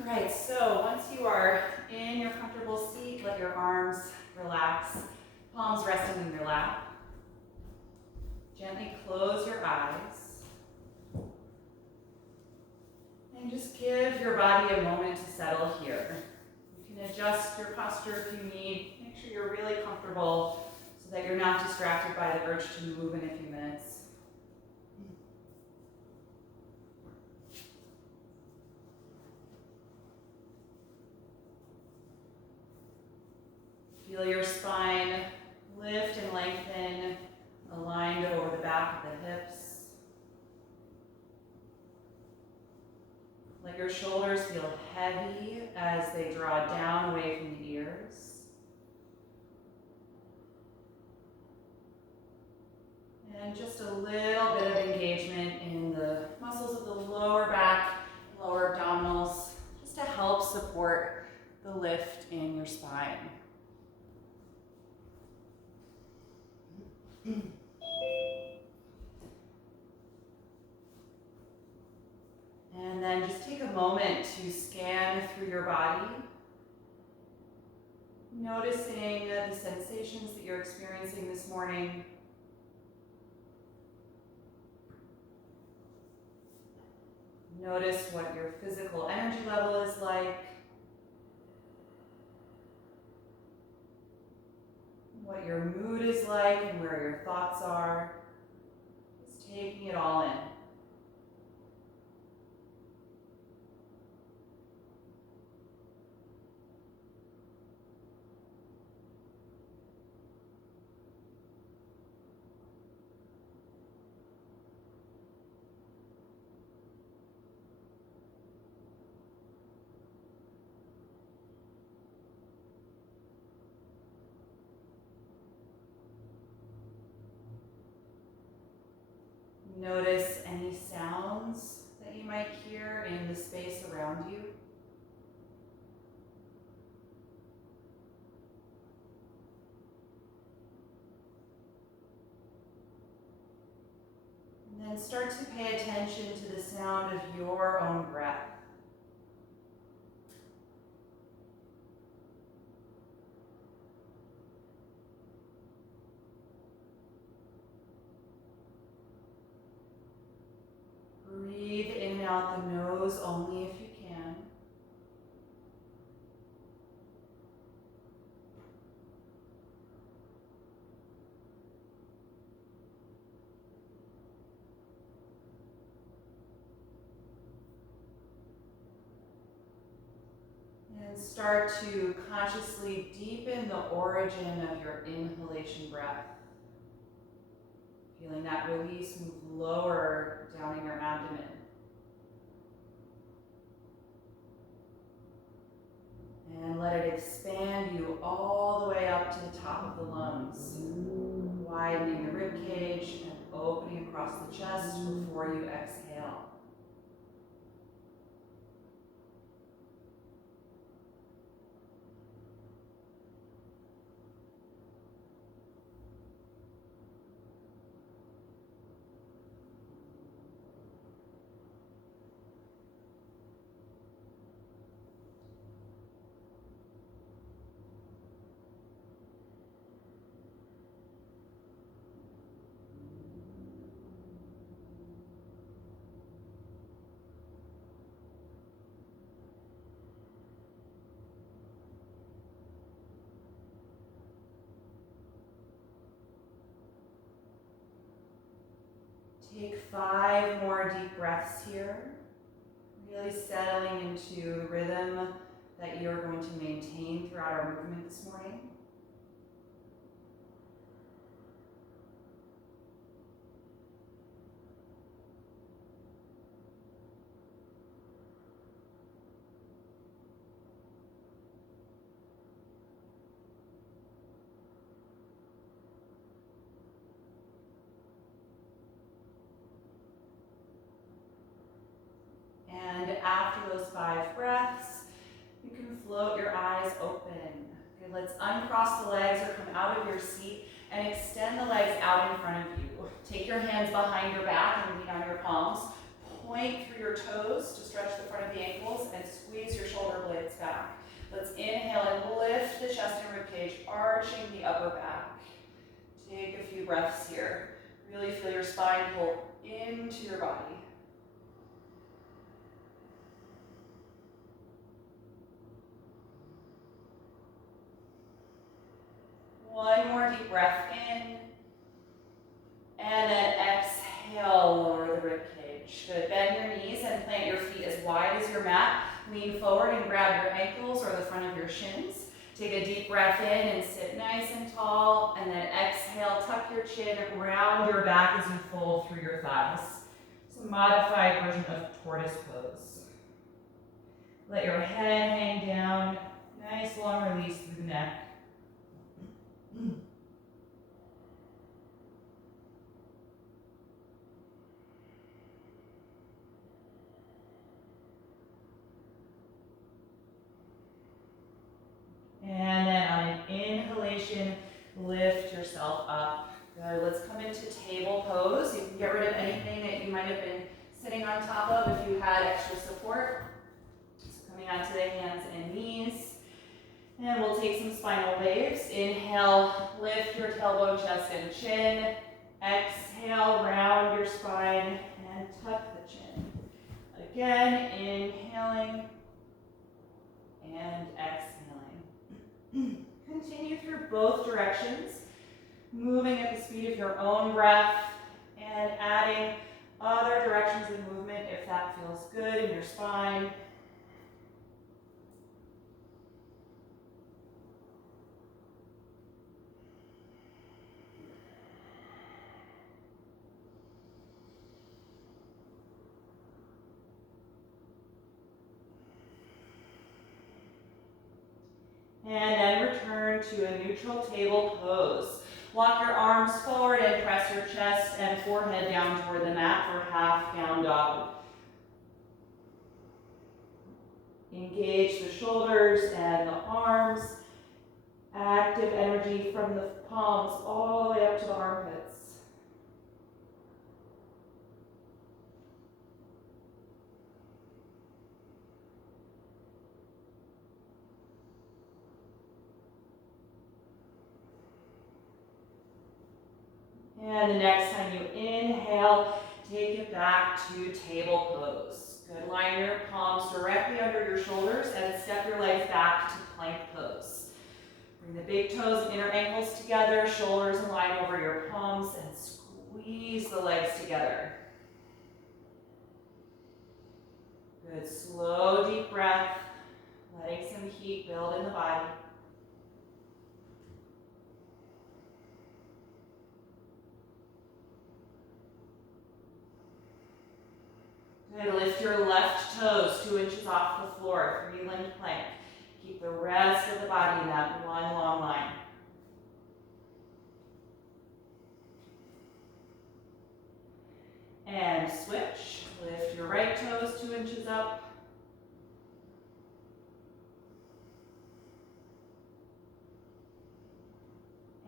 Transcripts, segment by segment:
All right, so once you are in your comfortable seat, let your arms relax, palms resting in your lap. Gently close your eyes. And just give your body a moment to settle here. You can adjust your posture if you need. Make sure you're really comfortable so that you're not distracted by the urge to move in a few minutes. Feel your spine lift and lengthen, aligned over the back of the hips. Let your shoulders feel heavy as they draw down away from the ears. And just a little bit of engagement in the muscles of the lower back, lower abdominals, just to help support the lift in your spine. And then just take a moment to scan through your body, noticing the sensations that you're experiencing this morning. Notice what your physical energy level is like, what your mood is like, and where your thoughts are. Just taking it all in. Notice any sounds that you might hear in the space around you. And then start to pay attention to the sound of your own breath. Breathe in and out the nose only if you can. And start to consciously deepen the origin of your inhalation breath. Feeling that release move lower down in your abdomen. And let it expand you all the way up to the top of the lungs, widening the rib cage and opening across the chest before you exhale. Take 5 more deep breaths here, really settling into the rhythm that you're going to maintain throughout our movement this morning. And after those 5 breaths, you can float your eyes open. Okay, let's uncross the legs or come out of your seat and extend the legs out in front of you. Take your hands behind your back and lean on your palms. Point through your toes to stretch the front of the ankles and squeeze your shoulders inhale and lift the chest and ribcage, arching the upper back. Take a few breaths here. Really feel your spine pull into your body. One more deep breath in. And then exhale, lower the ribcage. Good. Bend your knees and plant your feet as wide as your mat. Lean forward and grab your ankles or the front of your shins. Take a deep breath in and sit nice and tall. And then exhale, tuck your chin, round your back as you fold through your thighs. It's a modified version of tortoise pose. Let your head hang down. Nice long release through the neck. And then on an inhalation, lift yourself up. Good. Let's come into table pose. You can get rid of anything that you might have been sitting on top of if you had extra support. So coming onto the hands and knees. And we'll take some spinal waves. Inhale, lift your tailbone, chest, and chin. Exhale, round your spine and tuck the chin. Again, inhaling and exhaling. Continue through both directions, moving at the speed of your own breath and adding other directions of movement if that feels good in your spine. And then return to a neutral table pose. Walk your arms forward and press your chest and forehead down toward the mat for half down dog. Engage the shoulders and the arms. Active energy from the palms all the way up to the armpits. And the next time you inhale, take it back to table pose. Good. Line your palms directly under your shoulders and step your legs back to plank pose. Bring the big toes and inner ankles together, shoulders in line over your palms, and squeeze the legs together. Good. Slow, deep breath, letting some heat build in the body. Good. Lift your left toes 2 inches off the floor, 3-limbed plank. Keep the rest of the body in that one long line. And switch. Lift your right toes 2 inches up.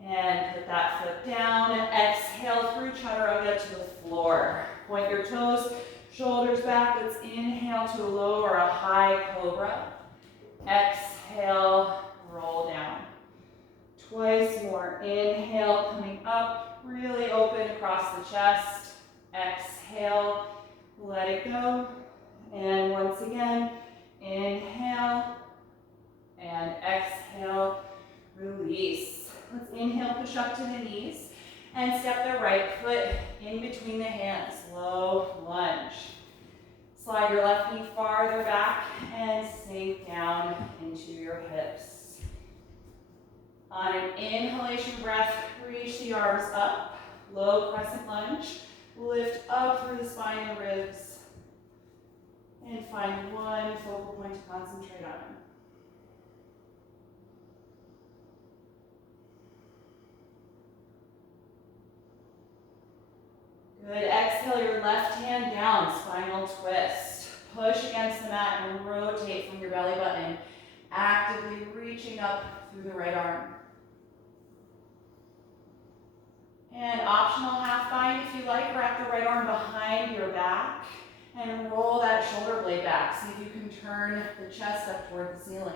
And put that foot down and exhale through chaturanga to the floor. Point your toes, shoulders back. Let's inhale to a low or a high cobra. Exhale, roll down. Twice more. Inhale, coming up, really open across the chest. Exhale, let it go. And once again, inhale and exhale, release. Let's inhale, push up to the knees and step the right foot in between the hands. Low lunge. Slide your left knee farther back and sink down into your hips. On an inhalation breath, reach the arms up. Low crescent lunge. Lift up through the spine and ribs. And find one focal point to concentrate on. Good. Exhale your left hand down, spinal twist. Push against the mat and rotate from your belly button, actively reaching up through the right arm. And optional half bind if you like. Wrap the right arm behind your back and roll that shoulder blade back. See if you can turn the chest up toward the ceiling.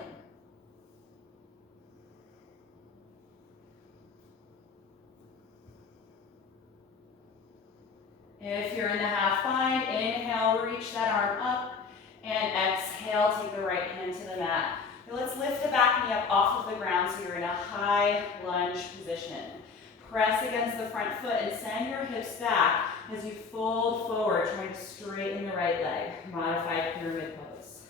If you're in the half bind, inhale, reach that arm up, and exhale, take the right hand to the mat. Now let's lift the back knee up off of the ground so you're in a high lunge position. Press against the front foot and send your hips back as you fold forward, trying to straighten the right leg. Modified pyramid pose.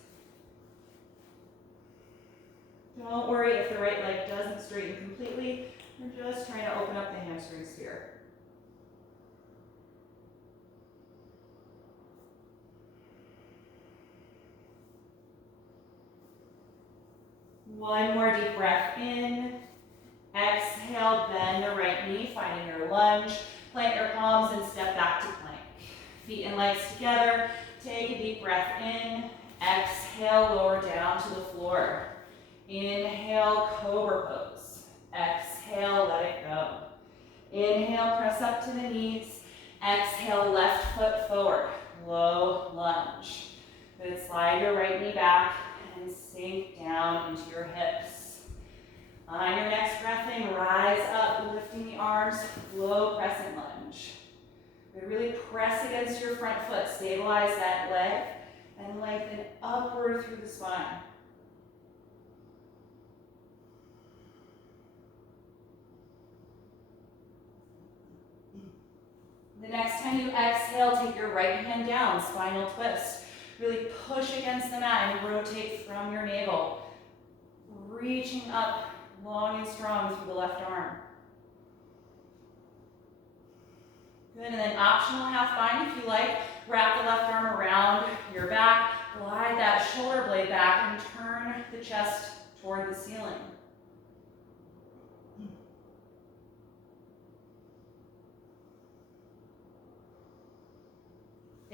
Don't worry if the right leg doesn't straighten completely. We're just trying to open up the hamstrings here. One more deep breath in. Exhale, bend the right knee, finding your lunge. Plant your palms and step back to plank. Feet and legs together. Take a deep breath in. Exhale, lower down to the floor. Inhale, cobra pose. Exhale, let it go. Inhale, press up to the knees. Exhale, left foot forward. Low lunge. Good, slide your right knee back and sink down into your hips. On your next breath in, rise up, lifting the arms, low crescent lunge. Good, really press against your front foot, stabilize that leg, and lengthen upward through the spine. The next time you exhale, take your right hand down, spinal twist. Really push against the mat and rotate from your navel. Reaching up long and strong through the left arm. Good, and then optional half bind if you like. Wrap the left arm around your back, glide that shoulder blade back, and turn the chest toward the ceiling.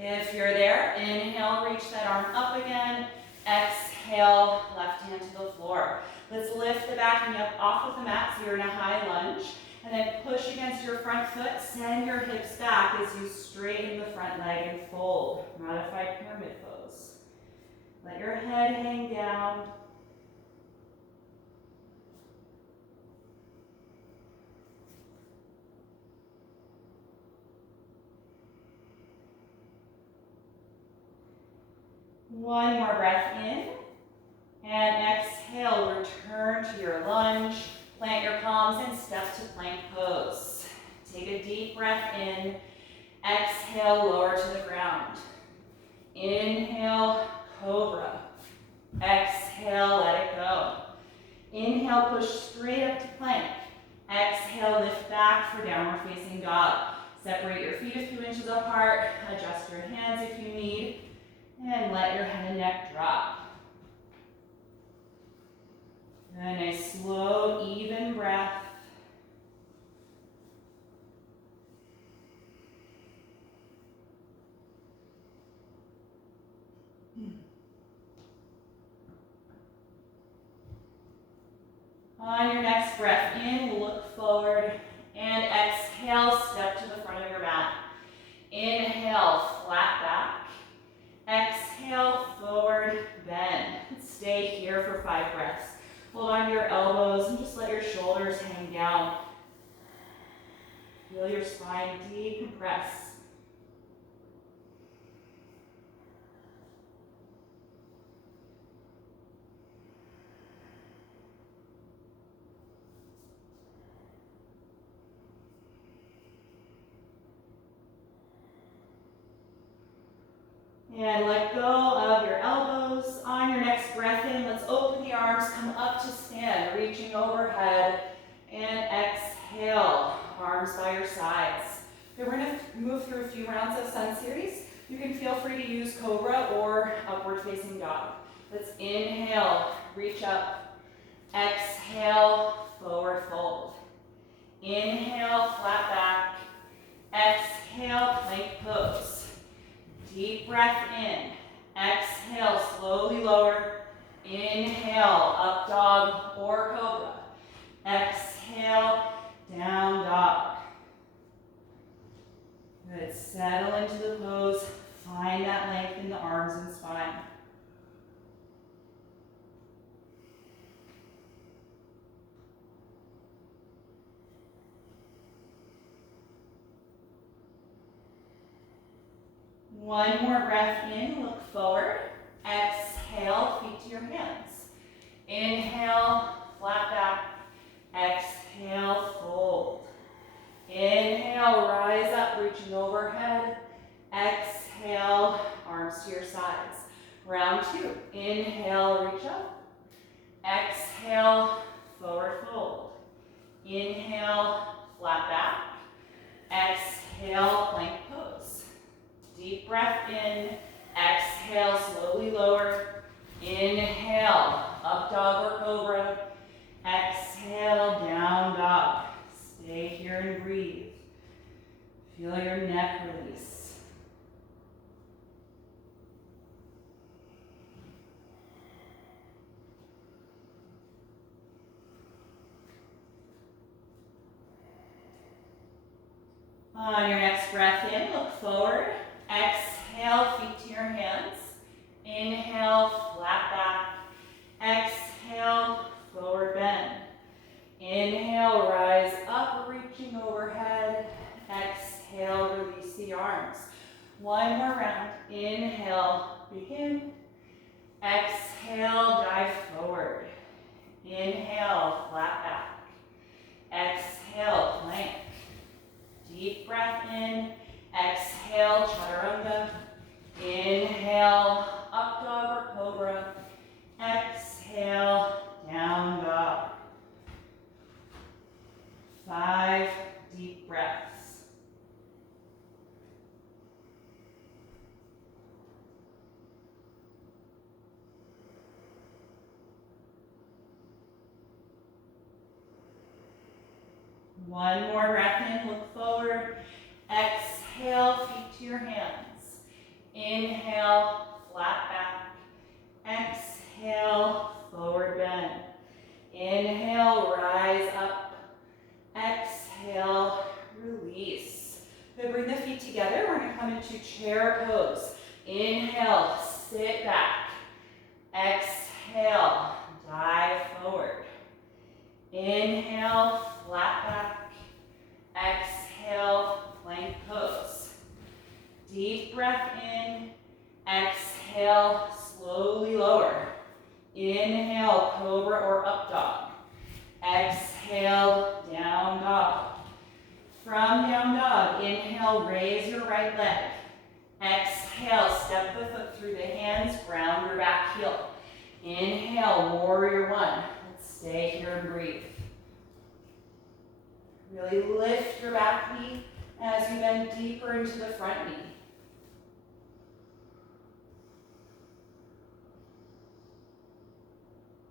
If you're there, inhale, reach that arm up again. Exhale, left hand to the floor. Let's lift the back knee up off of the mat so you're in a high lunge. And then push against your front foot, send your hips back as you straighten the front leg and fold. Modified pyramid pose. Let your head hang down. One more breath in, and exhale, return to your lunge. Plant your palms and step to plank pose. Take a deep breath in, exhale, lower to the ground. Inhale, cobra. Exhale, let it go. Inhale, push straight up to plank. Exhale, lift back for downward facing dog. Separate your feet a few inches apart, adjust your hands if you need. And let your head and neck drop. A nice slow, even breath. On your next breath in, look forward. And exhale, step to the front of your mat. Inhale, flat back. Exhale, forward, bend. Stay here for 5 breaths. Hold on to your elbows and just let your shoulders hang down. Feel your spine decompress. And let go of your elbows. On your next breath in, let's open the arms, come up to stand, reaching overhead. And exhale, arms by your sides. Okay, we're going to move through a few rounds of sun series. You can feel free to use cobra or upward facing dog. Let's inhale, reach up. Exhale, forward fold. Inhale, flat back. Exhale, plank pose. Deep breath in. Exhale, slowly lower. Inhale, up dog or cobra. Exhale, down dog. Good. Settle into the pose. Find that length in the arms and spine. One more breath in, look forward. Exhale, feet to your hands. Inhale, flat back. Exhale, fold. Inhale, rise up, reaching overhead. Exhale, arms to your sides. Round two. Inhale, reach up. Exhale, forward fold. Inhale, flat back. Exhale, plank pose. Deep breath in. Exhale, slowly lower. Inhale, up dog or cobra. Exhale, down dog. Stay here and breathe. Feel your neck release. On your next breath in, look forward. Exhale, feet to your hands. Inhale, flat back. Exhale, forward bend. Inhale, rise up, reaching overhead. Exhale, release the arms. One more round. Inhale, begin. Exhale, dive forward. Inhale, flat back. Exhale, plank. Deep breath in. Exhale, chaturanga. Inhale, up dog or cobra. Exhale, down dog. 5 deep breaths. One more breath in, look forward. Exhale, feet to your hands. Inhale, flat back. Exhale, forward bend. Inhale, rise up. Exhale, release. Good, bring the feet together. We're gonna come into chair pose. Inhale, sit back. Exhale, dive forward. Inhale, flat back. Exhale, plank pose. Deep breath in. Exhale, slowly lower. Inhale, cobra or up dog. Exhale, down dog. From down dog, inhale, raise your right leg. Exhale, step the foot through the hands, ground your back heel. Inhale, warrior one. Let's stay here and breathe. Really lift your back knee as you bend deeper into the front knee.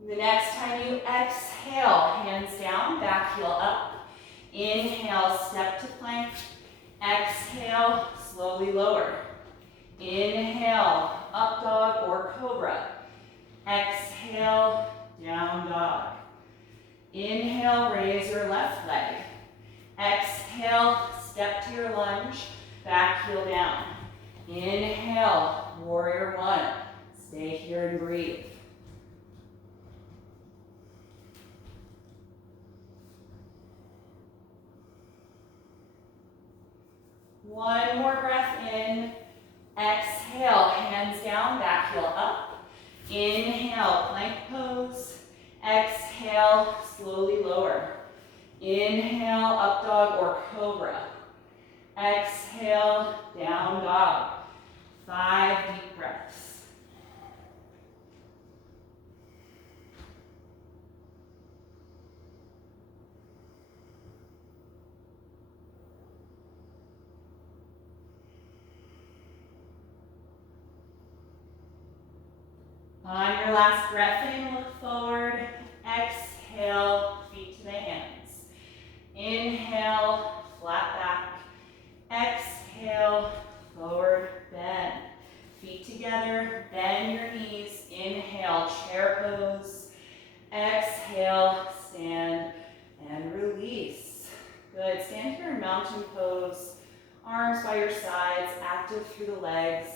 The next time you exhale, hands down, back heel up. Inhale, step to plank. Exhale, slowly lower. Inhale, up dog or cobra. Exhale, down dog. Inhale, raise your left leg. Exhale, step to your lunge, back heel down. Inhale, warrior one. Stay here and breathe. One more breath in. Exhale, hands down, back heel up. Inhale, plank pose. Exhale, slowly lower. Inhale, up dog or cobra. Exhale, down dog. 5 deep breaths. On your last breath in, look forward. Exhale, feet to the hands. Inhale, flat back. Exhale, forward bend. Feet together, bend your knees. Inhale, chair pose. Exhale, stand and release. Good, stand here in mountain pose. Arms by your sides, active through the legs.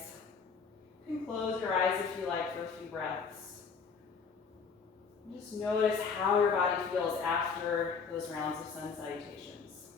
You can close your eyes if you like for a few breaths. Just notice how your body feels after those rounds of sun salutations.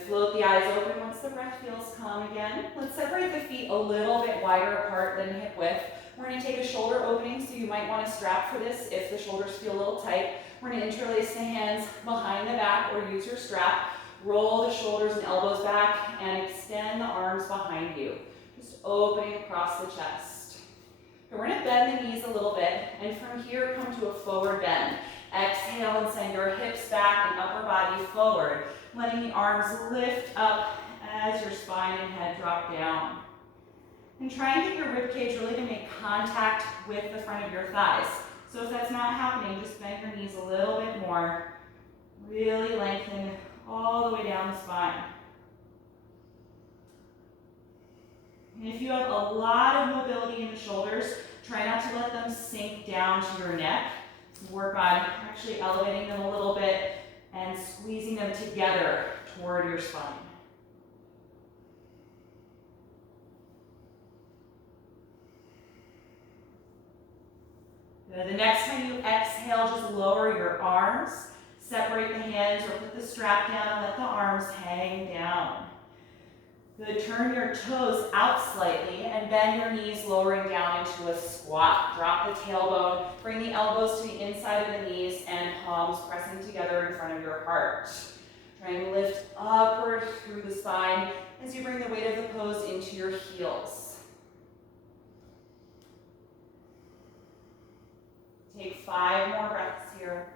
Good, float the eyes open once the breath feels calm again. Let's separate the feet a little bit wider apart than hip width. We're gonna take a shoulder opening, so you might want to strap for this if the shoulders feel a little tight. We're gonna interlace the hands behind the back or use your strap. Roll the shoulders and elbows back and extend the arms behind you. Just opening across the chest. Okay, we're gonna bend the knees a little bit, and from here come to a forward bend. Exhale and send your hips back and upper body forward, letting the arms lift up as your spine and head drop down. And try and get your ribcage really to make contact with the front of your thighs. So if that's not happening, just bend your knees a little bit more. Really lengthen all the way down the spine. And if you have a lot of mobility in the shoulders, try not to let them sink down to your neck. Work on actually elevating them a little bit and squeezing them together toward your spine. Good. The next time you exhale, just lower your arms, separate the hands or put the strap down and let the arms hang down. Good, turn your toes out slightly and bend your knees, lowering down into a squat. Drop the tailbone, bring the elbows to the inside of the knees and palms pressing together in front of your heart. Try and lift upward through the spine as you bring the weight of the pose into your heels. Take 5 more breaths here.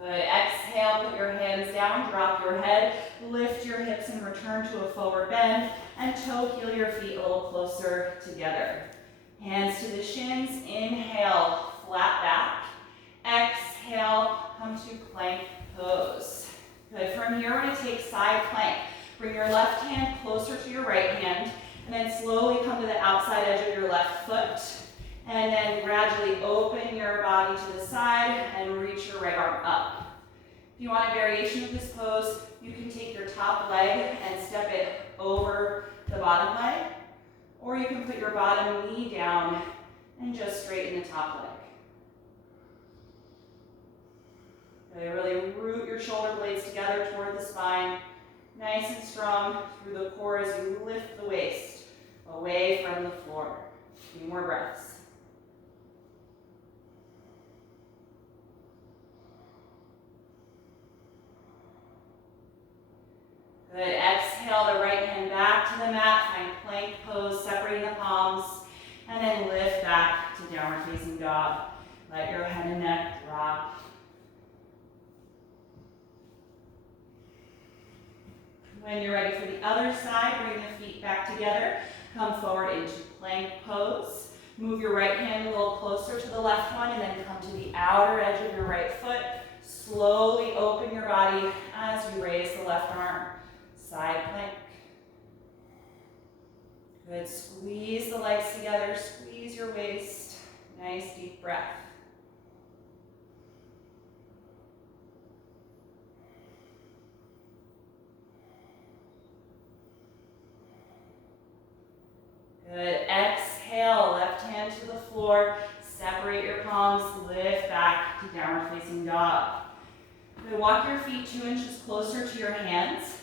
Good. Exhale, put your hands down, drop your head, lift your hips and return to a forward bend, and toe heel your feet a little closer together. Hands to the shins, inhale, flat back. Exhale, come to plank pose. Good, from here we're gonna take side plank. Bring your left hand closer to your right hand, and then slowly come to the outside edge of your left foot. And then gradually open your body to the side and reach your right arm up. If you want a variation of this pose, you can take your top leg and step it over the bottom leg, or you can put your bottom knee down and just straighten the top leg. Okay, really root your shoulder blades together toward the spine, nice and strong through the core as you lift the waist away from the floor. A few more breaths. Good, exhale the right hand back to the mat, find plank pose, separating the palms, and then lift back to downward facing dog. Let your head and neck drop. When you're ready for the other side, bring the feet back together, come forward into plank pose. Move your right hand a little closer to the left one, and then come to the outer edge of your right foot. Slowly open your body as you raise the left arm. Side plank. Good, squeeze the legs together, squeeze your waist. Nice deep breath. Good, exhale, left hand to the floor, separate your palms, lift back to downward facing dog. Good, walk your feet 2 inches closer to your hands.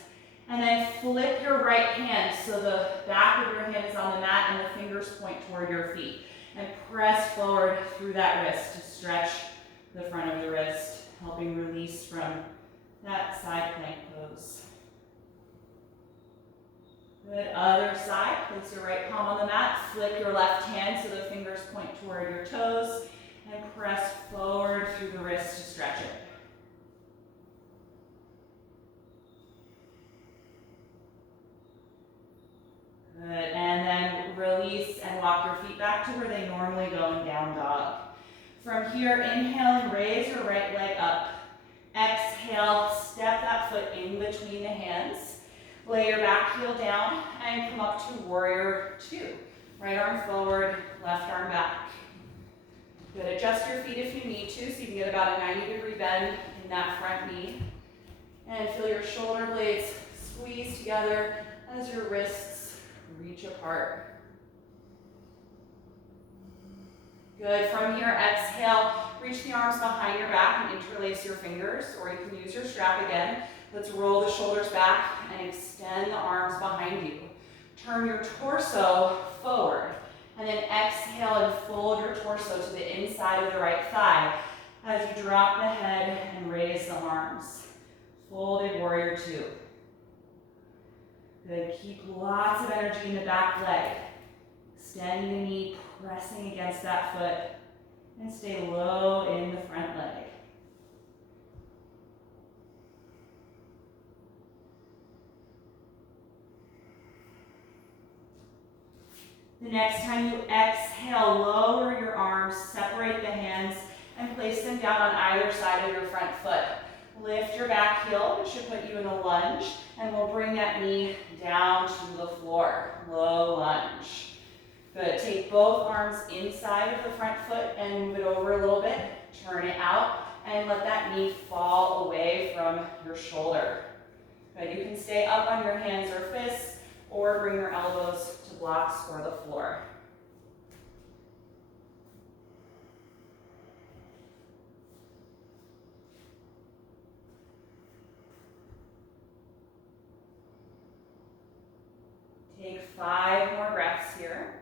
And then flip your right hand so the back of your hand is on the mat and the fingers point toward your feet. And press forward through that wrist to stretch the front of the wrist, helping release from that side plank pose. Good, other side, place your right palm on the mat, flip your left hand so the fingers point toward your toes, and press forward through the wrist to stretch it. Good, and then release and walk your feet back to where they normally go in down dog. From here, inhale and raise your right leg up. Exhale, step that foot in between the hands. Lay your back heel down and come up to warrior 2. Right arm forward, left arm back. Good, adjust your feet if you need to so you can get about a 90-degree bend in that front knee. And feel your shoulder blades squeeze together as your wrists reach apart. Good. From here, exhale. Reach the arms behind your back and interlace your fingers, or you can use your strap again. Let's roll the shoulders back and extend the arms behind you. Turn your torso forward, and then exhale and fold your torso to the inside of the right thigh as you drop the head and raise the arms. Folded warrior two. Good. Keep lots of energy in the back leg. Extend the knee, pressing against that foot, and stay low in the front leg. The next time you exhale, lower your arms, separate the hands, and place them down on either side of your front foot. Lift your back heel, which should put you in a lunge, and we'll bring that knee down to the floor. Low lunge. Good. Take both arms inside of the front foot and move it over a little bit. Turn it out and let that knee fall away from your shoulder. Good. You can stay up on your hands or fists or bring your elbows to blocks or the floor. Take 5 more breaths here.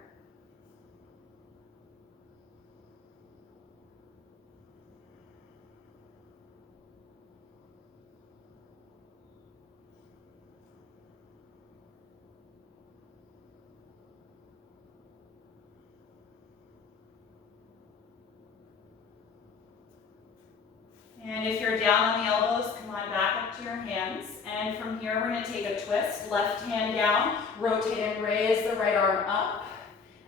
And if you're down on the elbows, come on back up to your hands. And from here, we're going to take a twist. Left hand down, rotate and raise the right arm up.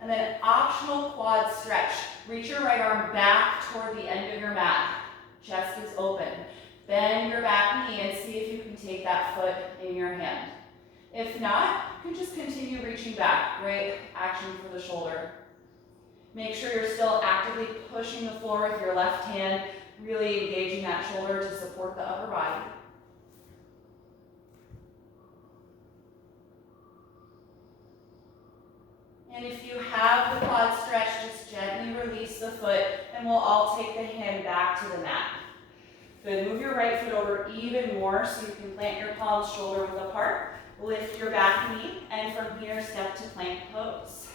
And then optional quad stretch. Reach your right arm back toward the end of your mat. Chest is open. Bend your back knee and see if you can take that foot in your hand. If not, you can just continue reaching back. Great action for the shoulder. Make sure you're still actively pushing the floor with your left hand, really engaging that shoulder to support the upper body. And if you have the quad stretch, just gently release the foot and we'll all take the hand back to the mat. Good. Move your right foot over even more so you can plant your palms shoulder width apart. Lift your back knee, and from here, step to plank pose.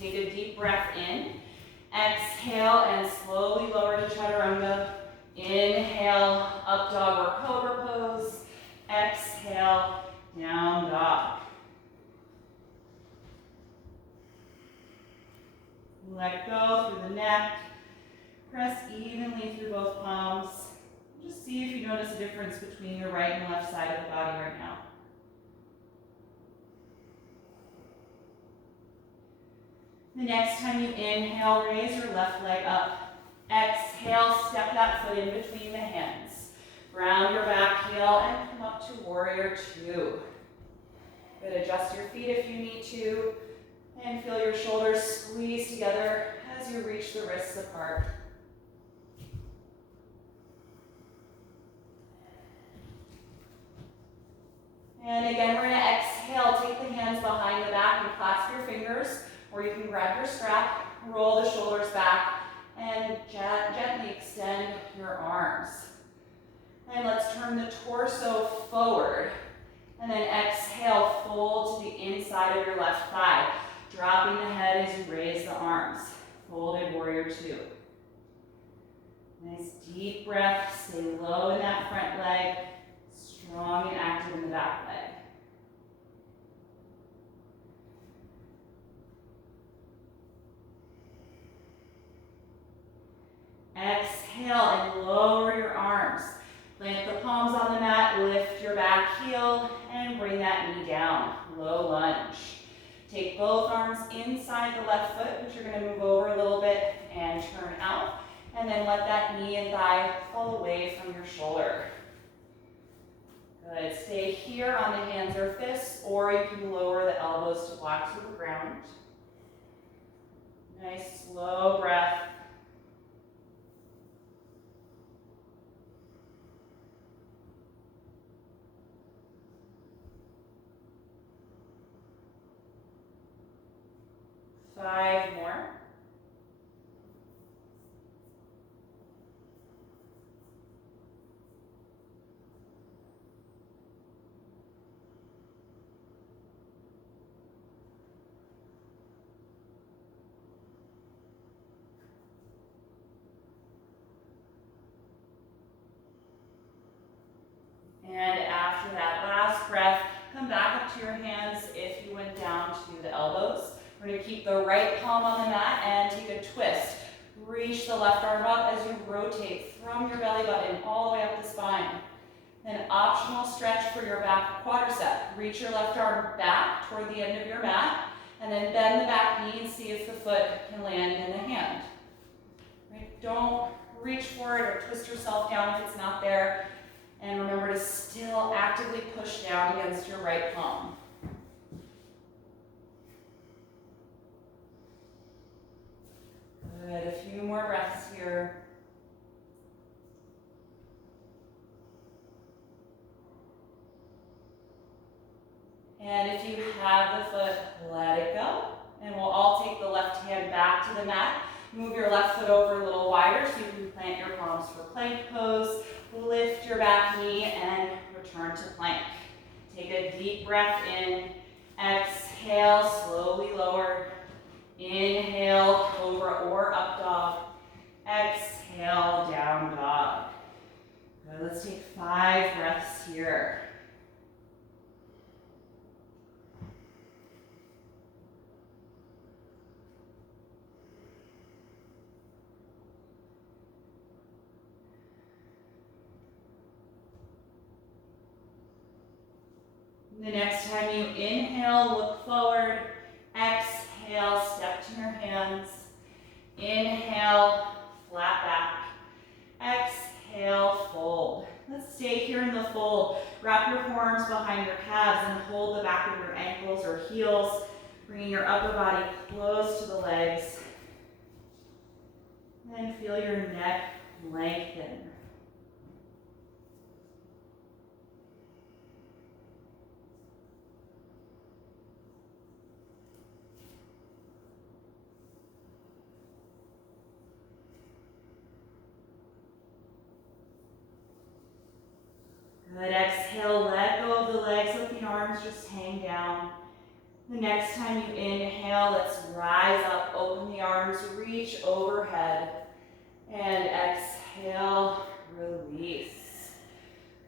Take a deep breath in. Exhale and slowly lower to chaturanga. Inhale, up dog or cobra pose. Exhale, down dog. Let go through the neck. Press evenly through both palms. Just see if you notice a difference between your right and left side of the body right now. The next time you inhale, raise your left leg up. Exhale, step that foot in between the hands. Ground your back heel and come up to warrior two. Good. Adjust your feet if you need to. And feel your shoulders squeeze together as you reach the wrists apart. And again, we're going to exhale. Take the hands behind the back and clasp your fingers, or you can grab your strap, roll the shoulders back, and gently extend your arms. And let's turn the torso forward. And then exhale, fold to the inside of your left thigh, dropping the head as you raise the arms. Folded warrior two. Nice deep breath. Stay low in that front leg, strong and active in the back leg. Exhale and lower your arms. Plant the palms on the mat, lift your back heel, and bring that knee down. Low lunge. Take both arms inside the left foot, which you're going to move over a little bit and turn out. And then let that knee and thigh fall away from your shoulder. Good. Stay here on the hands or fists, or you can lower the elbows to block to the ground. Nice slow breath. 5 more. And after that last breath, come back up to your hands if you went down to the elbows. We're going to keep the right palm on the mat and take a twist. Reach the left arm up as you rotate from your belly button all the way up the spine. An optional stretch for your back quadricep. Reach your left arm back toward the end of your mat, and then bend the back knee and see if the foot can land in the hand. Right? Don't reach for it or twist yourself down if it's not there. And remember to still actively push down against your right palm. Good, a few more breaths here. And if you have the foot, let it go. And we'll all take the left hand back to the mat. Move your left foot over a little wider so you can plant your palms for plank pose. Lift your back knee and return to plank. Take a deep breath in. Exhale, slowly lower. Inhale, cobra or up dog. Exhale, down dog. Good, let's take 5 breaths here. The next time you inhale, look forward. Exhale, step to your hands. Inhale, flat back. Exhale, fold. Let's stay here in the fold. Wrap your forearms behind your calves and hold the back of your ankles or heels, bringing your upper body close to the legs. And feel your neck lengthen. Good, exhale, let go of the legs, let the arms just hang down. The next time you inhale, let's rise up, open the arms, reach overhead. And exhale, release.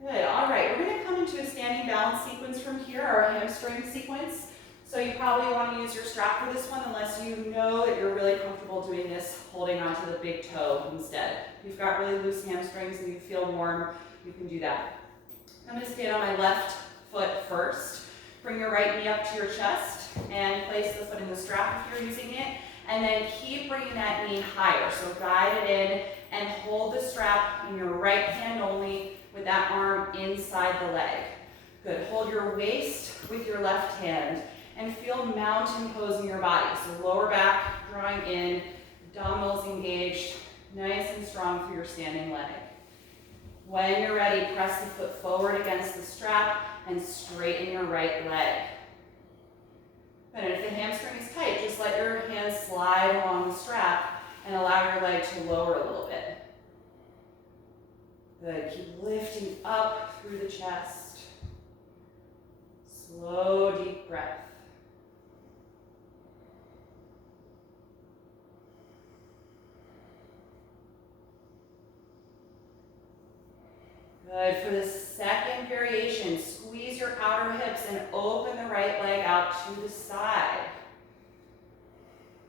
Good, all right, we're gonna come into a standing balance sequence from here, our hamstring sequence. So you probably wanna use your strap for this one unless you know that you're really comfortable doing this, holding onto the big toe instead. If you've got really loose hamstrings and you feel warm, you can do that. I'm going to stand on my left foot first. Bring your right knee up to your chest and place the foot in the strap if you're using it. And then keep bringing that knee higher. So guide it in and hold the strap in your right hand only with that arm inside the leg. Good. Hold your waist with your left hand and feel mountain pose in your body. So lower back drawing in, abdominals engaged, nice and strong through your standing leg. When you're ready, press the foot forward against the strap and straighten your right leg. And if the hamstring is tight, just let your hands slide along the strap and allow your leg to lower a little bit. Good, keep lifting up through the chest. Slow, deep breath. Good, for the second variation, squeeze your outer hips and open the right leg out to the side.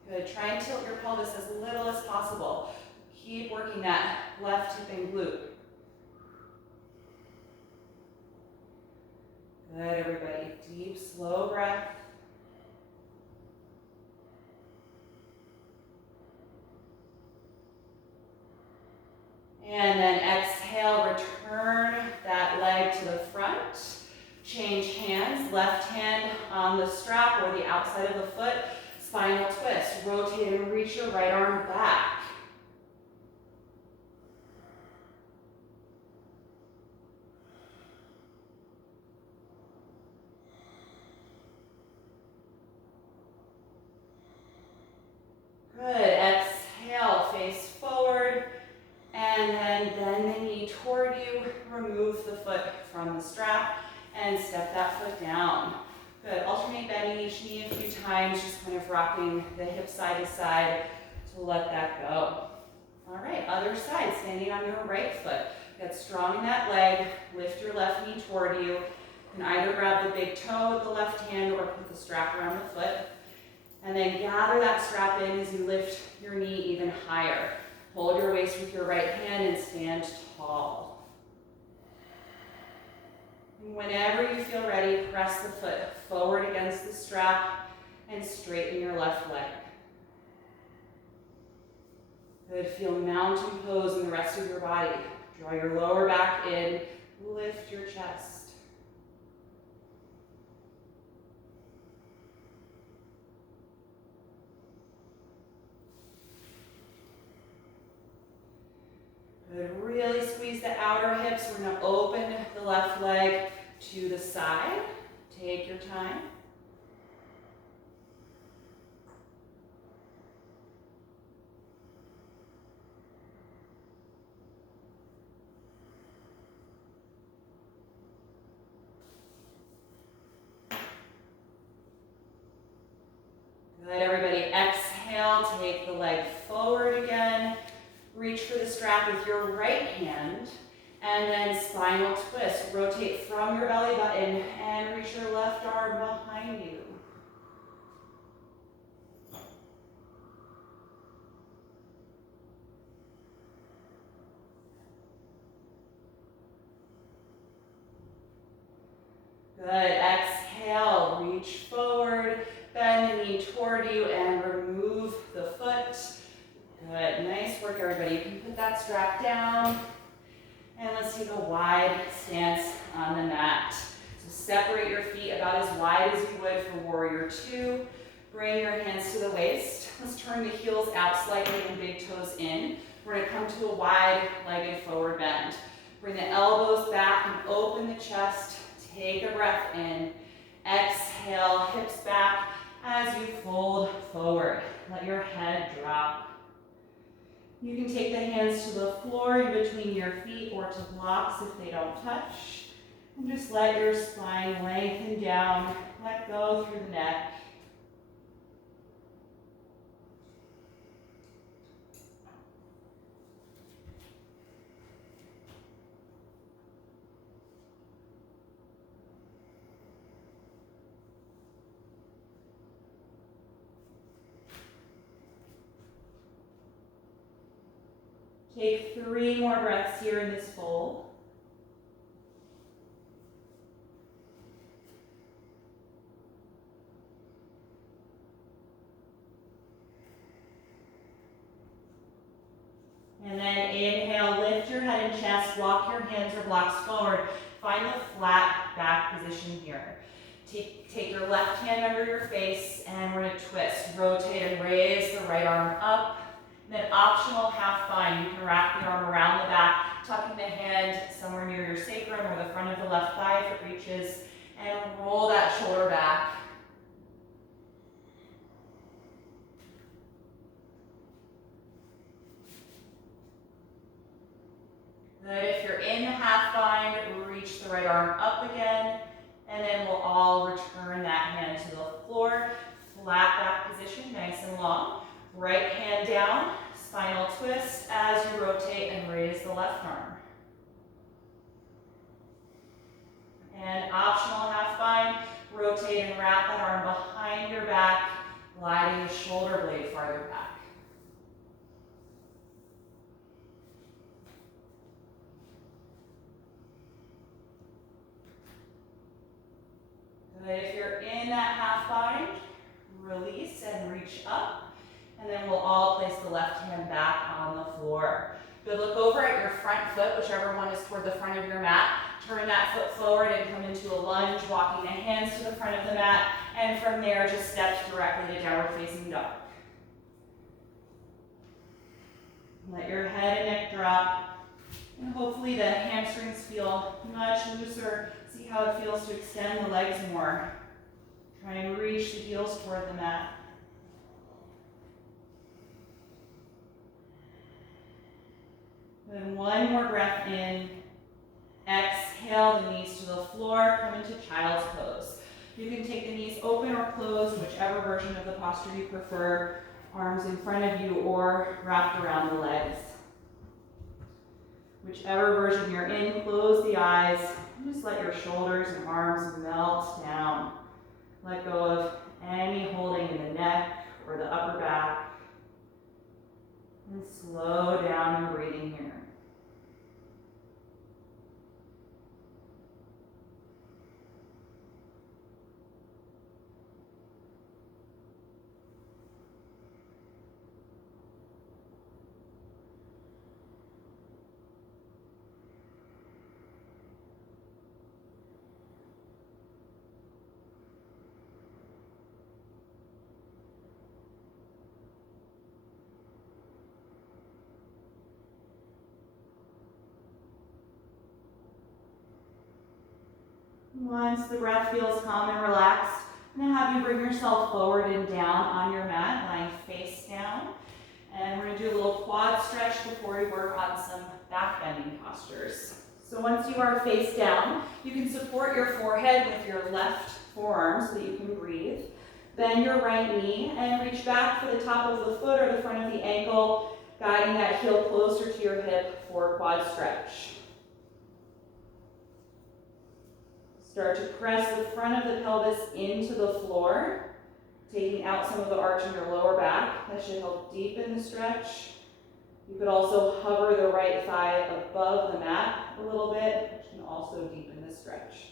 Good, try and tilt your pelvis as little as possible. Keep working that left hip and glute. Good, everybody, deep, slow breath. And then exhale, return that leg to the front. Change hands, left hand on the strap or the outside of the foot, spinal twist. Rotate and reach your right arm back. remove the foot from the strap and step that foot down. Good, alternate bending each knee a few times, just kind of rocking the hips side to side to let that go. All right, other side, standing on your right foot. Get strong in that leg, lift your left knee toward you. You can either grab the big toe with the left hand or put the strap around the foot. And then gather that strap in as you lift your knee even higher. Hold your waist with your right hand and stand tall. And whenever you feel ready, press the foot forward against the strap and straighten your left leg. Good, feel mountain pose in the rest of your body. Draw your lower back in, lift your chest. Good, really squeeze the outer hips. We're gonna open the left leg to the side. Take your time. Good, everybody, exhale, take the leg forward again. Reach for the strap with your right hand, and then spinal twist. Rotate from your belly button and reach your left arm behind you. Good, exhale, reach forward, bend the knee toward you and remove the foot. Good, nice work everybody. You can put that strap down and let's take a wide stance on the mat. So separate your feet about as wide as you would for warrior two. Bring your hands to the waist. Let's turn the heels out slightly and big toes in. We're gonna come to a wide legged forward bend. Bring the elbows back and open the chest. Take a breath in. Exhale, hips back as you fold forward. Let your head drop. You can take the hands to the floor in between your feet or to blocks if they don't touch. And just let your spine lengthen down. Let go through the neck. Take 3 more breaths here in this fold. And then inhale, lift your head and chest, walk your hands or blocks forward. Find the flat back position here. Take your left hand under your face and we're gonna twist. Rotate and raise the right arm up. Then optional half bind. You can wrap the arm around the back, tucking the hand somewhere near your sacrum or the front of the left thigh if it reaches, and roll that shoulder back. Good. If you're in the half bind, reach the right arm up again, and then we'll all return that hand to the floor. Flat back position, nice and long. Right hand down, spinal twist as you rotate and raise the left arm. And optional half bind, rotate and wrap that arm behind your back, gliding the shoulder blade farther back. Good. If you're in that half bind, release and reach up. And then we'll all place the left hand back on the floor. Good, look over at your front foot, whichever one is toward the front of your mat. Turn that foot forward and come into a lunge, walking the hands to the front of the mat. And from there, just step directly to downward facing dog. Let your head and neck drop. And hopefully the hamstrings feel much looser. See how it feels to extend the legs more. Try and reach the heels toward the mat. Then one more breath in. exhale, the knees to the floor, come into child's pose. You can take the knees open or closed, whichever version of the posture you prefer. Arms in front of you or wrapped around the legs. Whichever version you're in, close the eyes. And just let your shoulders and arms melt down. Let go of any holding in the neck or the upper back. And slow down your breathing here. Once the breath feels calm and relaxed, I'm going to have you bring yourself forward and down on your mat, lying face down. And we're going to do a little quad stretch before we work on some back bending postures. So once you are face down, you can support your forehead with your left forearm so that you can breathe. Bend your right knee and reach back for the top of the foot or the front of the ankle, guiding that heel closer to your hip for a quad stretch. Start to press the front of the pelvis into the floor, taking out some of the arch in your lower back. That should help deepen the stretch. You could also hover the right thigh above the mat a little bit, which can also deepen the stretch.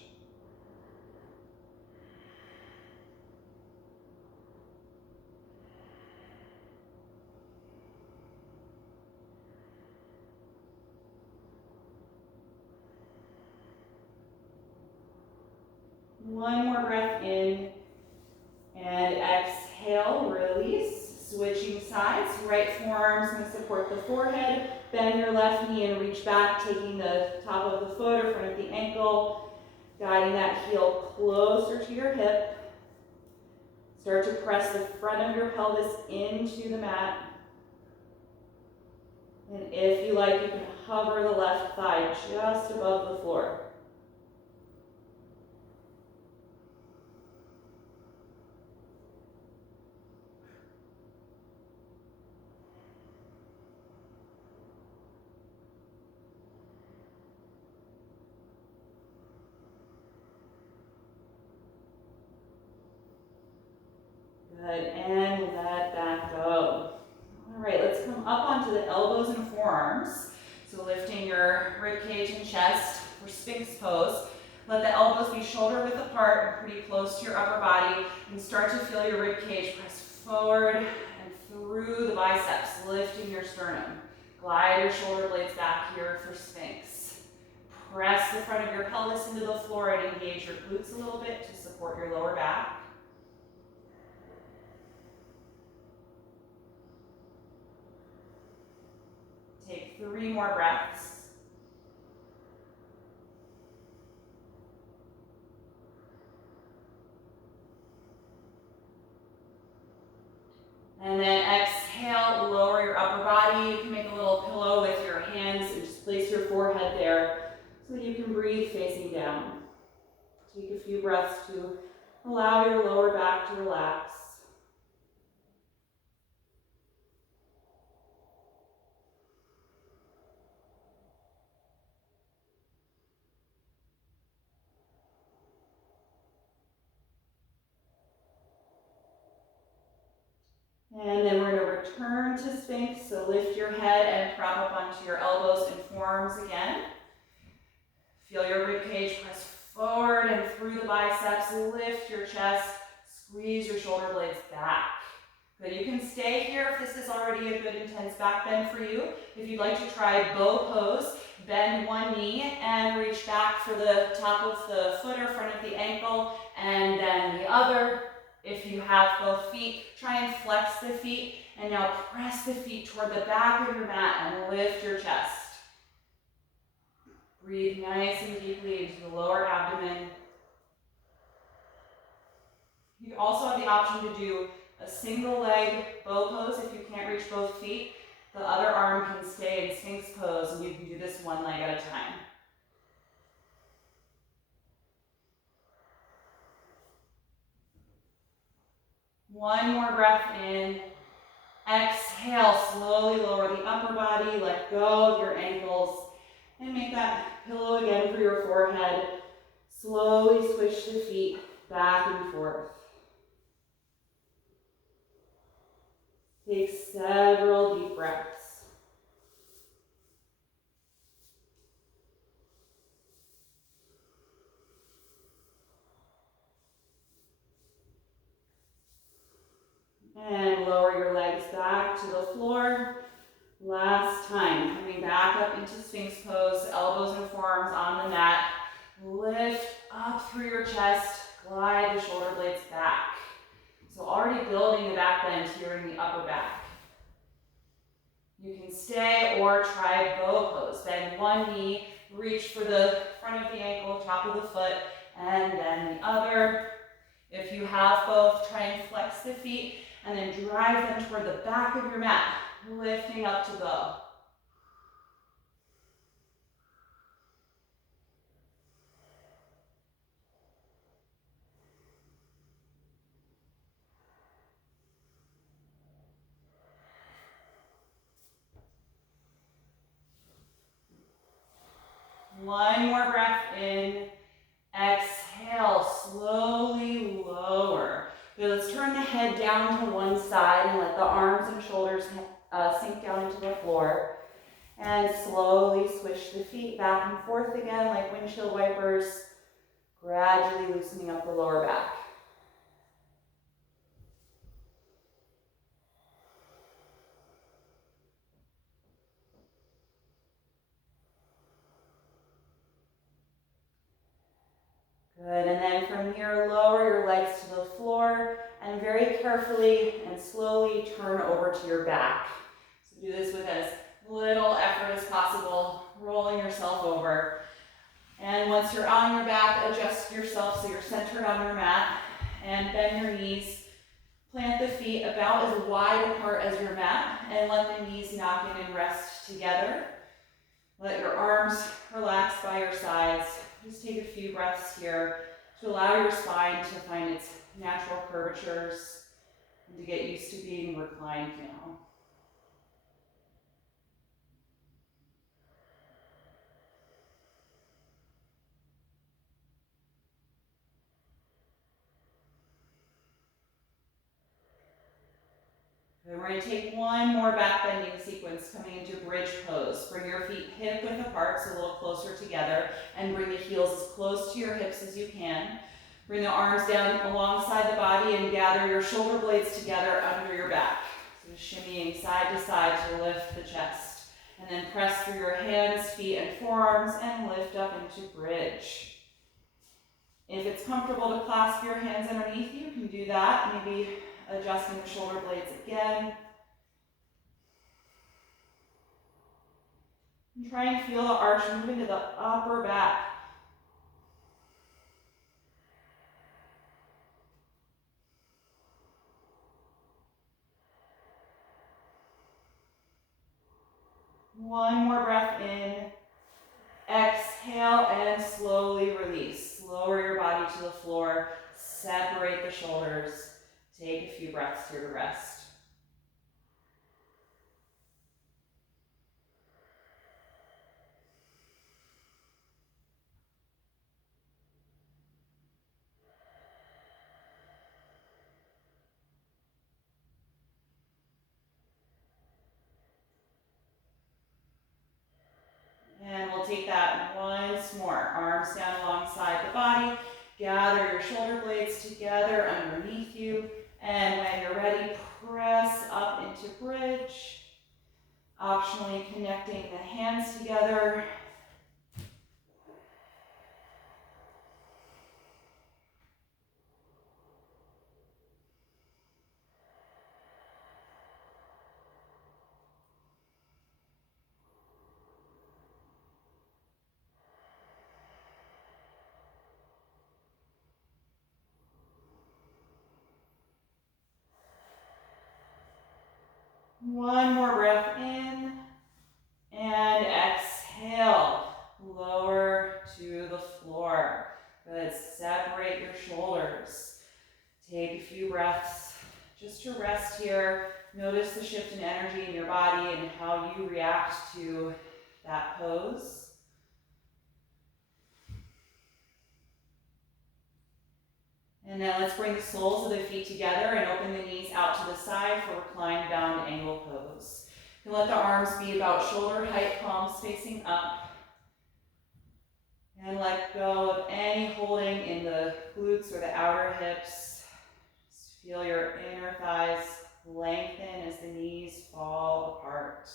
One more breath in and exhale, release. Switching sides, right forearm's going to support the forehead, bend your left knee and reach back, taking the top of the foot or front of the ankle, guiding that heel closer to your hip. Start to press the front of your pelvis into the mat. And if you like, you can hover the left thigh just above the floor. Good, and let that go. All right, let's come up onto the elbows and forearms. So lifting your rib cage and chest for Sphinx pose. Let the elbows be shoulder width apart and pretty close to your upper body. And start to feel your rib cage press forward and through the biceps, lifting your sternum. Glide your shoulder blades back here for Sphinx. Press the front of your pelvis into the floor and engage your glutes a little bit to support your lower back. Take 3 more breaths. And then exhale, lower your upper body. You can make a little pillow with your hands and just place your forehead there so that you can breathe facing down. Take a few breaths to allow your lower back to relax. And then we're going to return to Sphinx, so lift your head and prop up onto your elbows and forearms again. Feel your rib cage press forward and through the biceps, lift your chest, squeeze your shoulder blades back. Good, you can stay here if this is already a good intense back bend for you. If you'd like to try bow pose, bend one knee and reach back for the top of the foot or front of the ankle, and then the other. If you have both feet, try and flex the feet, and now press the feet toward the back of your mat and lift your chest. Breathe nice and deeply into the lower abdomen. You also have the option to do a single leg bow pose if you can't reach both feet. The other arm can stay in Sphinx pose, and you can do this one leg at a time. One more breath in. Exhale, slowly lower the upper body, let go of your ankles, and make that pillow again for your forehead. Slowly switch the feet back and forth. Take several deep breaths. And lower your legs back to the floor. Last time, coming back up into Sphinx pose, elbows and forearms on the mat. Lift up through your chest, glide the shoulder blades back. So already building the back bend here in the upper back. You can stay or try bow pose. Bend one knee, reach for the front of the ankle, top of the foot, and then the other. If you have both, try and flex the feet and then drive them toward the back of your mat, lifting up to bow. One more breath in. Exhale, slowly lower. So let's turn the head down to one side and let the arms and shoulders sink down into the floor. And slowly swish the feet back and forth again like windshield wipers, gradually loosening up the lower back. Good, and then from here, lower your legs to the floor and very carefully and slowly turn over to your back. So do this with as little effort as possible, rolling yourself over. And once you're on your back, adjust yourself so you're centered on your mat and bend your knees. Plant the feet about as wide apart as your mat and let the knees knock in and rest together. Let your arms relax by your sides. Just take a few breaths here to allow your spine to find its natural curvatures and to get used to being reclined now. Then we're going to take one more back bending sequence coming into bridge pose. Bring your feet hip width apart, so a little closer together, and bring the heels as close to your hips as you can. Bring the arms down alongside the body and gather your shoulder blades together under your back. So shimmying side to side to lift the chest. And then press through your hands, feet, and forearms and lift up into bridge. If it's comfortable to clasp your hands underneath you, you can do that. Maybe adjusting the shoulder blades again. And try and feel the arch move into the upper back. One more breath in. Exhale and slowly release. Lower your body to the floor. Separate the shoulders. Take a few breaths here to rest. And we'll take that once more. Arms down alongside the body. Gather your shoulder blades together underneath you. And when you're ready, press up into bridge. Optionally connecting the hands together. One more breath in and exhale. Lower to the floor. Good. Separate your shoulders. Take a few breaths back to that pose. And then let's bring the soles of the feet together and open the knees out to the side for reclined bound angle pose. You can let the arms be about shoulder height, palms facing up. And let go of any holding in the glutes or the outer hips. Just feel your inner thighs lengthen as the knees fall apart.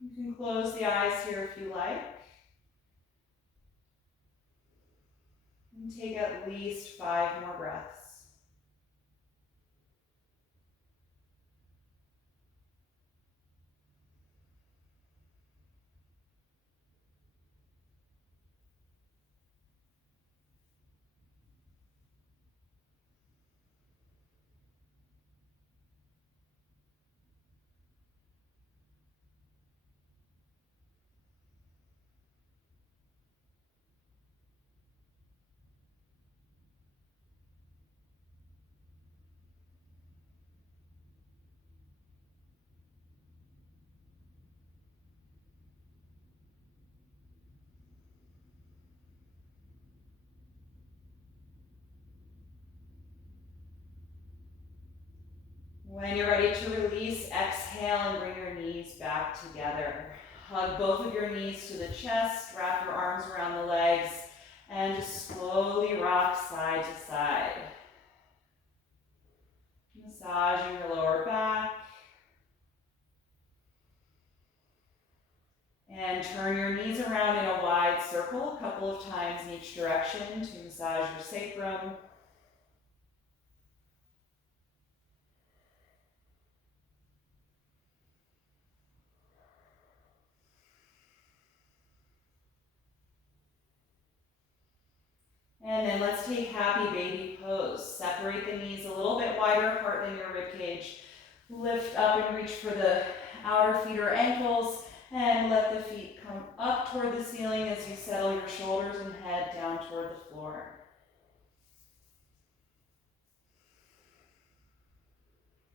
You can close the eyes here if you like. And take at least 5 more breaths. When you're ready to release, exhale and bring your knees back together. Hug both of your knees to the chest, wrap your arms around the legs, and just slowly rock side to side. Massaging your lower back. And turn your knees around in a wide circle a couple of times in each direction to massage your sacrum. And then let's take happy baby pose. Separate the knees a little bit wider apart than your rib cage. Lift up and reach for the outer feet or ankles, and let the feet come up toward the ceiling as you settle your shoulders and head down toward the floor.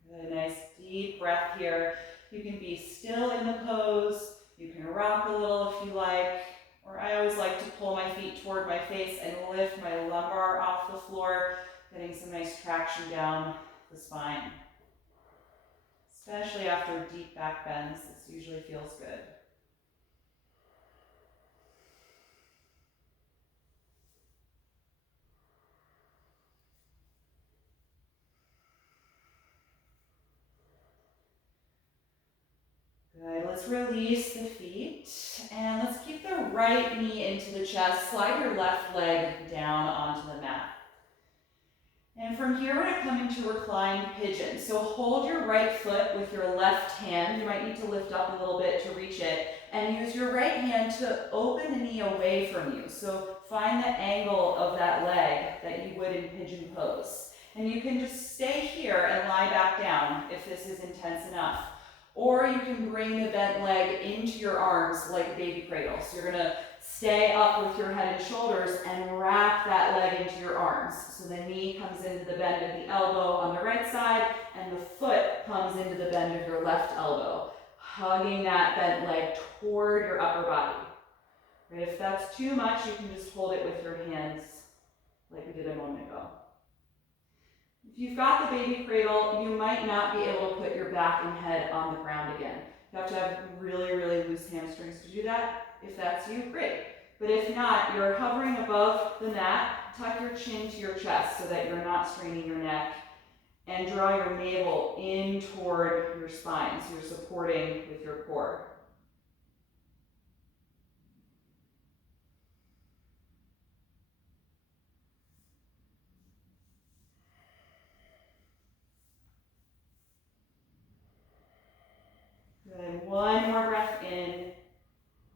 Good, nice deep breath here. You can be still in the pose. You can rock a little if you like. Or I always like to pull my feet toward my face and lift my lumbar off the floor, getting some nice traction down the spine. Especially after deep back bends, this usually feels good. Good, let's release the feet, and let's keep the right knee into the chest. Slide your left leg down onto the mat. And from here, we're going to come into reclined pigeon. So hold your right foot with your left hand. You might need to lift up a little bit to reach it. And use your right hand to open the knee away from you. So find the angle of that leg that you would in pigeon pose. And you can just stay here and lie back down if this is intense enough. Or you can bring the bent leg into your arms like baby cradle. So you're going to stay up with your head and shoulders and wrap that leg into your arms. So the knee comes into the bend of the elbow on the right side, and the foot comes into the bend of your left elbow, hugging that bent leg toward your upper body. Right? If that's too much, you can just hold it with your hands like we did a moment ago. If you've got the baby cradle, you might not be able to put your back and head on the ground again. You have to have really, really loose hamstrings to do that. If that's you, great. But if not, you're hovering above the mat, tuck your chin to your chest so that you're not straining your neck, and draw your navel in toward your spine so you're supporting with your core. Good. One more breath in.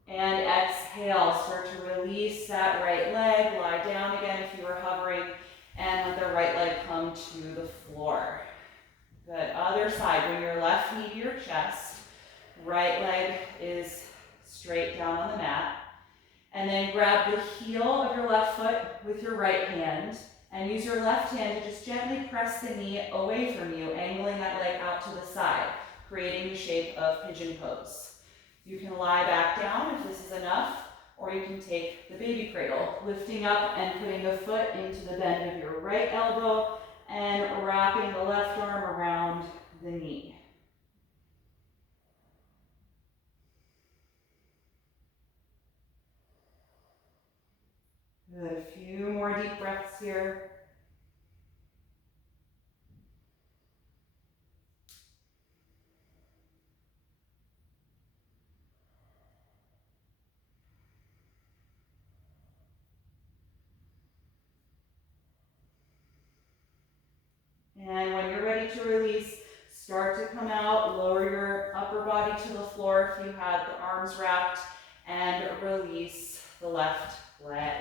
And exhale, start to release that right leg. Lie down again if you were hovering, and let the right leg come to the floor. Good. Other side, bring your left knee to your chest. Right leg is straight down on the mat. And then grab the heel of your left foot with your right hand And use your left hand to just gently press the knee away from you, angling that leg out to the side, creating the shape of pigeon pose. You can lie back down if this is enough, or you can take the baby cradle, lifting up and putting the foot into the bend of your right elbow and wrapping the left arm around the knee. Good, a few more deep breaths here. And when you're ready to release, start to come out, lower your upper body to the floor if you had the arms wrapped, and release the left leg.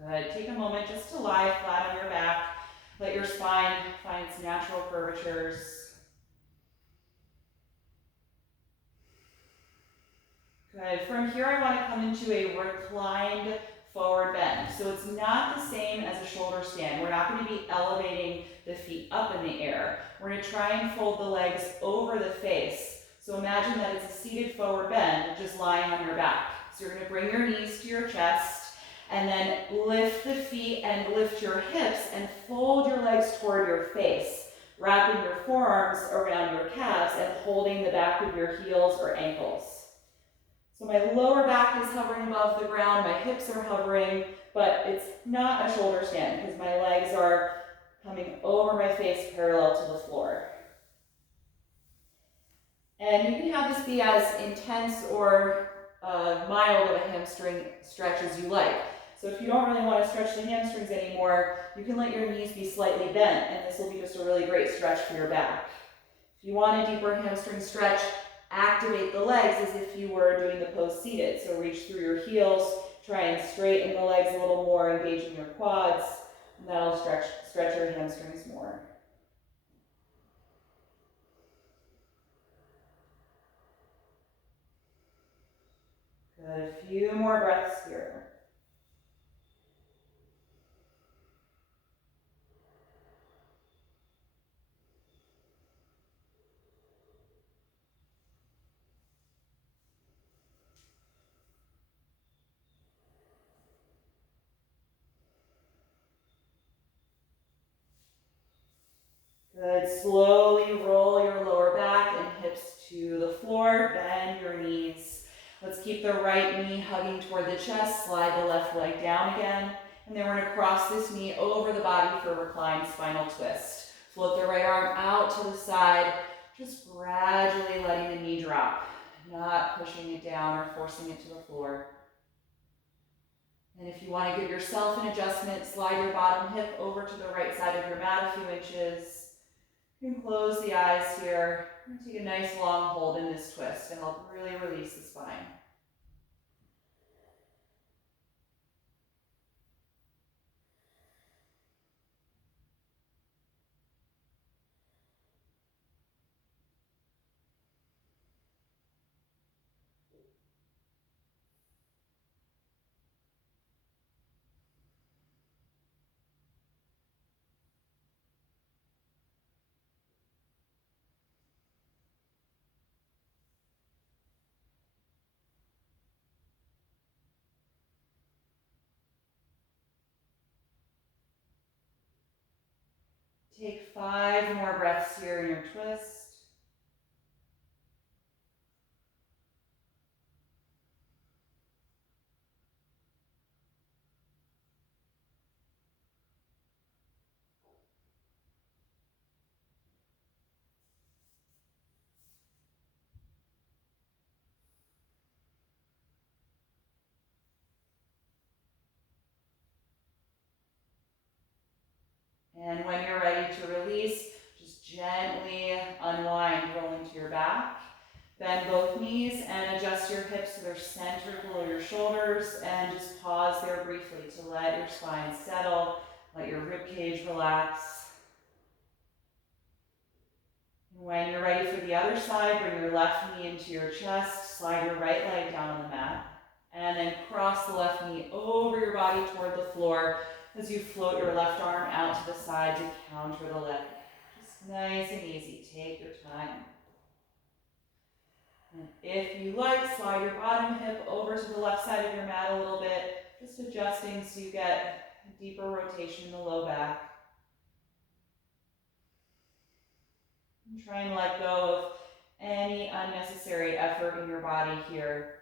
Good, take a moment just to lie flat on your back. Let your spine find its natural curvatures. Good, from here I want to come into a reclined forward bend. So it's not the same as a shoulder stand. We're not going to be elevating the feet up in the air. We're going to try and fold the legs over the face. So imagine that it's a seated forward bend, just lying on your back. So you're going to bring your knees to your chest, and then lift the feet and lift your hips and fold your legs toward your face, wrapping your forearms around your calves and holding the back of your heels or ankles. So my lower back is hovering above the ground, my hips are hovering, but it's not a shoulder stand because my legs are coming over my face parallel to the floor. And you can have this be as intense or mild of a hamstring stretch as you like. So if you don't really want to stretch the hamstrings anymore, you can let your knees be slightly bent, and this will be just a really great stretch for your back. If you want a deeper hamstring stretch, activate the legs as if you were doing the pose seated. So reach through your heels, try and straighten the legs a little more, engaging your quads, and that'll stretch your hamstrings more. Good, a few more breaths here. Good, slowly roll your lower back and hips to the floor, bend your knees. Let's keep the right knee hugging toward the chest, slide the left leg down again, and then we're going to cross this knee over the body for reclined spinal twist. Float the right arm out to the side, just gradually letting the knee drop, not pushing it down or forcing it to the floor. And if you want to give yourself an adjustment, slide your bottom hip over to the right side of your mat a few inches. You can close the eyes here and take a nice long hold in this twist to help really release the spine. Take 5 more breaths here in your twist. And when you're ready to release, just gently unwind, roll into your back. Bend both knees and adjust your hips so they're centered below your shoulders, and just pause there briefly to let your spine settle, let your rib cage relax. And when you're ready for the other side, bring your left knee into your chest, slide your right leg down on the mat, and then cross the left knee over your body toward the floor, as you float your left arm out to the side to counter the leg. Just nice and easy, take your time. And if you like, slide your bottom hip over to the left side of your mat a little bit, just adjusting so you get a deeper rotation in the low back. And try and let go of any unnecessary effort in your body here.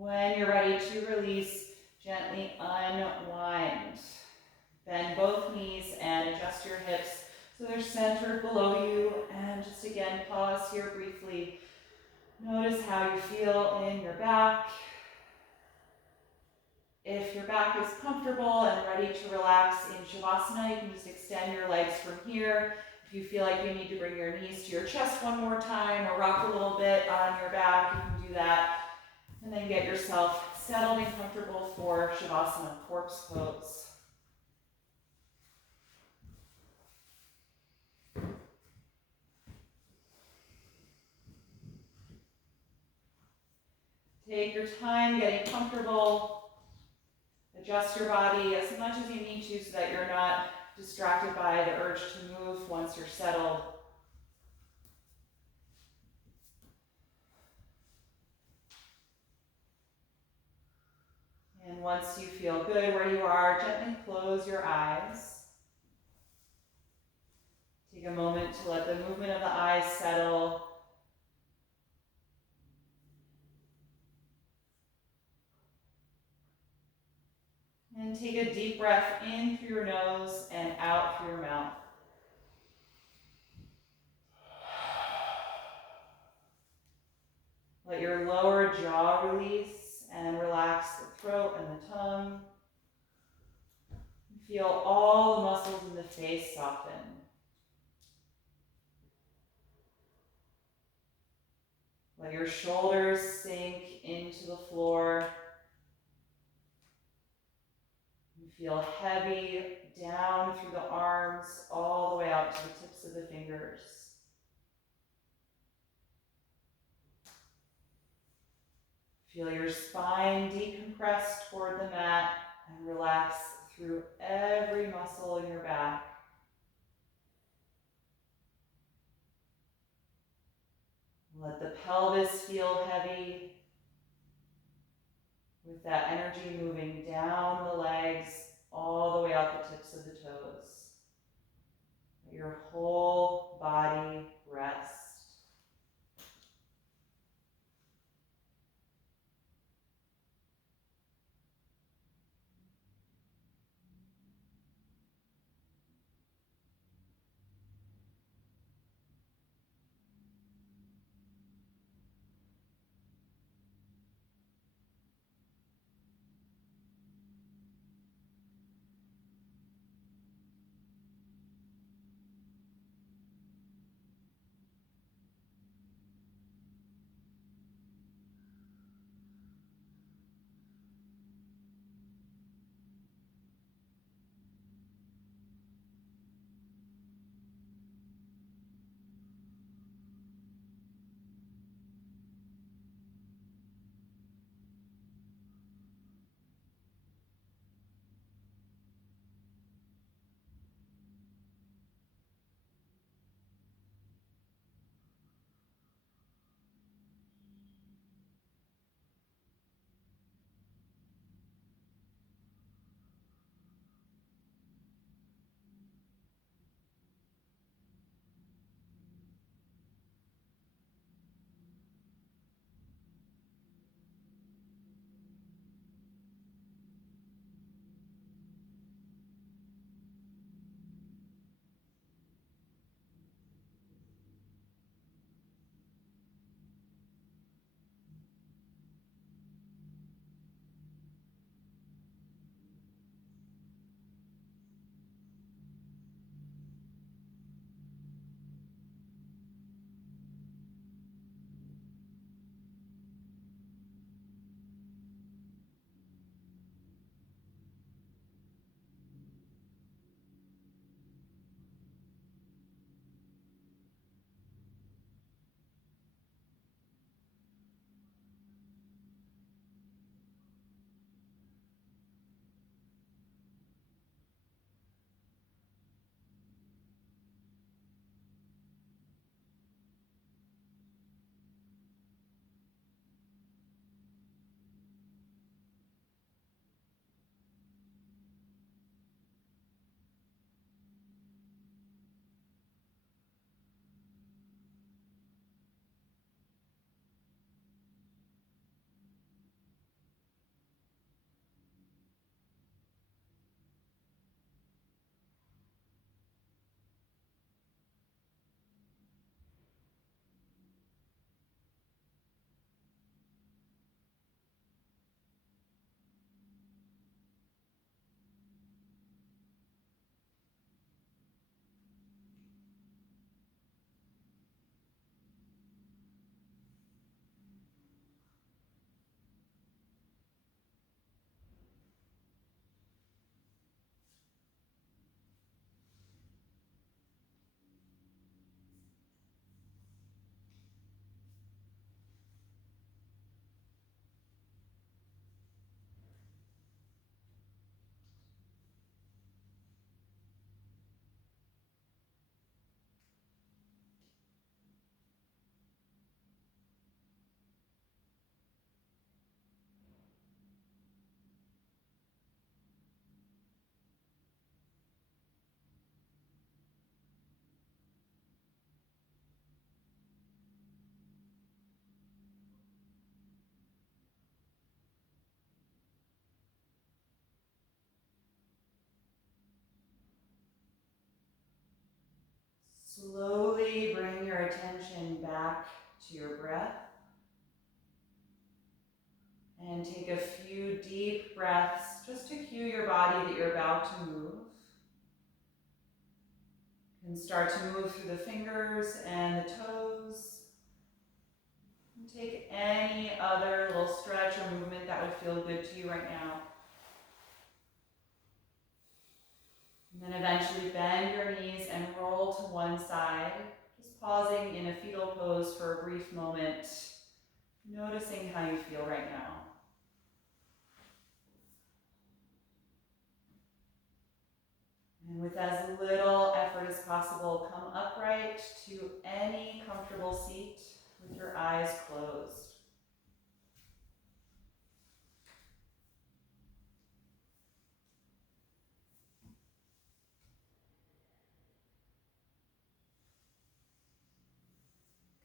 When you're ready to release, gently unwind. Bend both knees and adjust your hips so they're centered below you. And just again, pause here briefly. Notice how you feel in your back. If your back is comfortable and ready to relax in Shavasana, you can just extend your legs from here. If you feel like you need to bring your knees to your chest one more time or rock a little bit on your back, you can do that. And then get yourself settled and comfortable for Shavasana, corpse pose. Take your time getting comfortable. Adjust your body as much as you need to so that you're not distracted by the urge to move once you're settled. And once you feel good where you are, gently close your eyes. Take a moment to let the movement of the eyes settle. And take a deep breath in through your nose and out through your mouth. Let your lower jaw release and relax the throat and the tongue. Feel all the muscles in the face soften. Let your shoulders sink into the floor. You feel heavy down through the arms, all the way out to the tips of the fingers. Feel your spine decompress toward the mat and relax through every muscle in your back. Let the pelvis feel heavy, with that energy moving down the legs, all the way out the tips of the toes. Let your whole body rest. to your breath. And take a few deep breaths just to cue your body that you're about to move. You can start to move through the fingers and the toes. And take any other little stretch or movement that would feel good to you right now. And then eventually bend your knees and roll to one side, just pausing in a fetal pose for a brief moment, noticing how you feel right now. And with as little effort as possible, come upright to any comfortable seat with your eyes closed.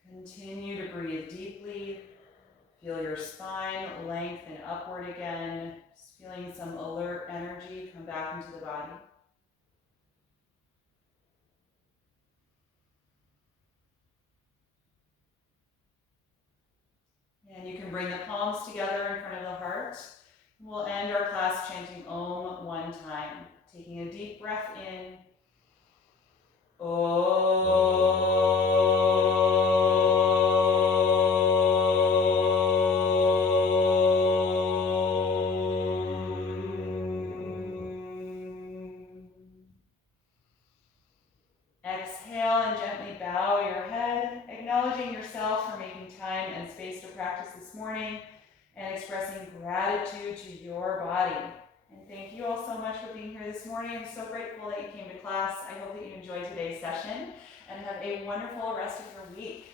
Continue to breathe deeply. Feel your spine lengthen upward again, just feeling some alert energy come back into the body. And you can bring the palms together in front of the heart. We'll end our class chanting Om one time, taking a deep breath in. Om. Exhale and gently bow your head, acknowledging yourself for making time and space to practice this morning and expressing gratitude to your body. And thank you all so much for being here this morning. I'm so grateful that you came to class. I hope that you enjoyed today's session and have a wonderful rest of your week.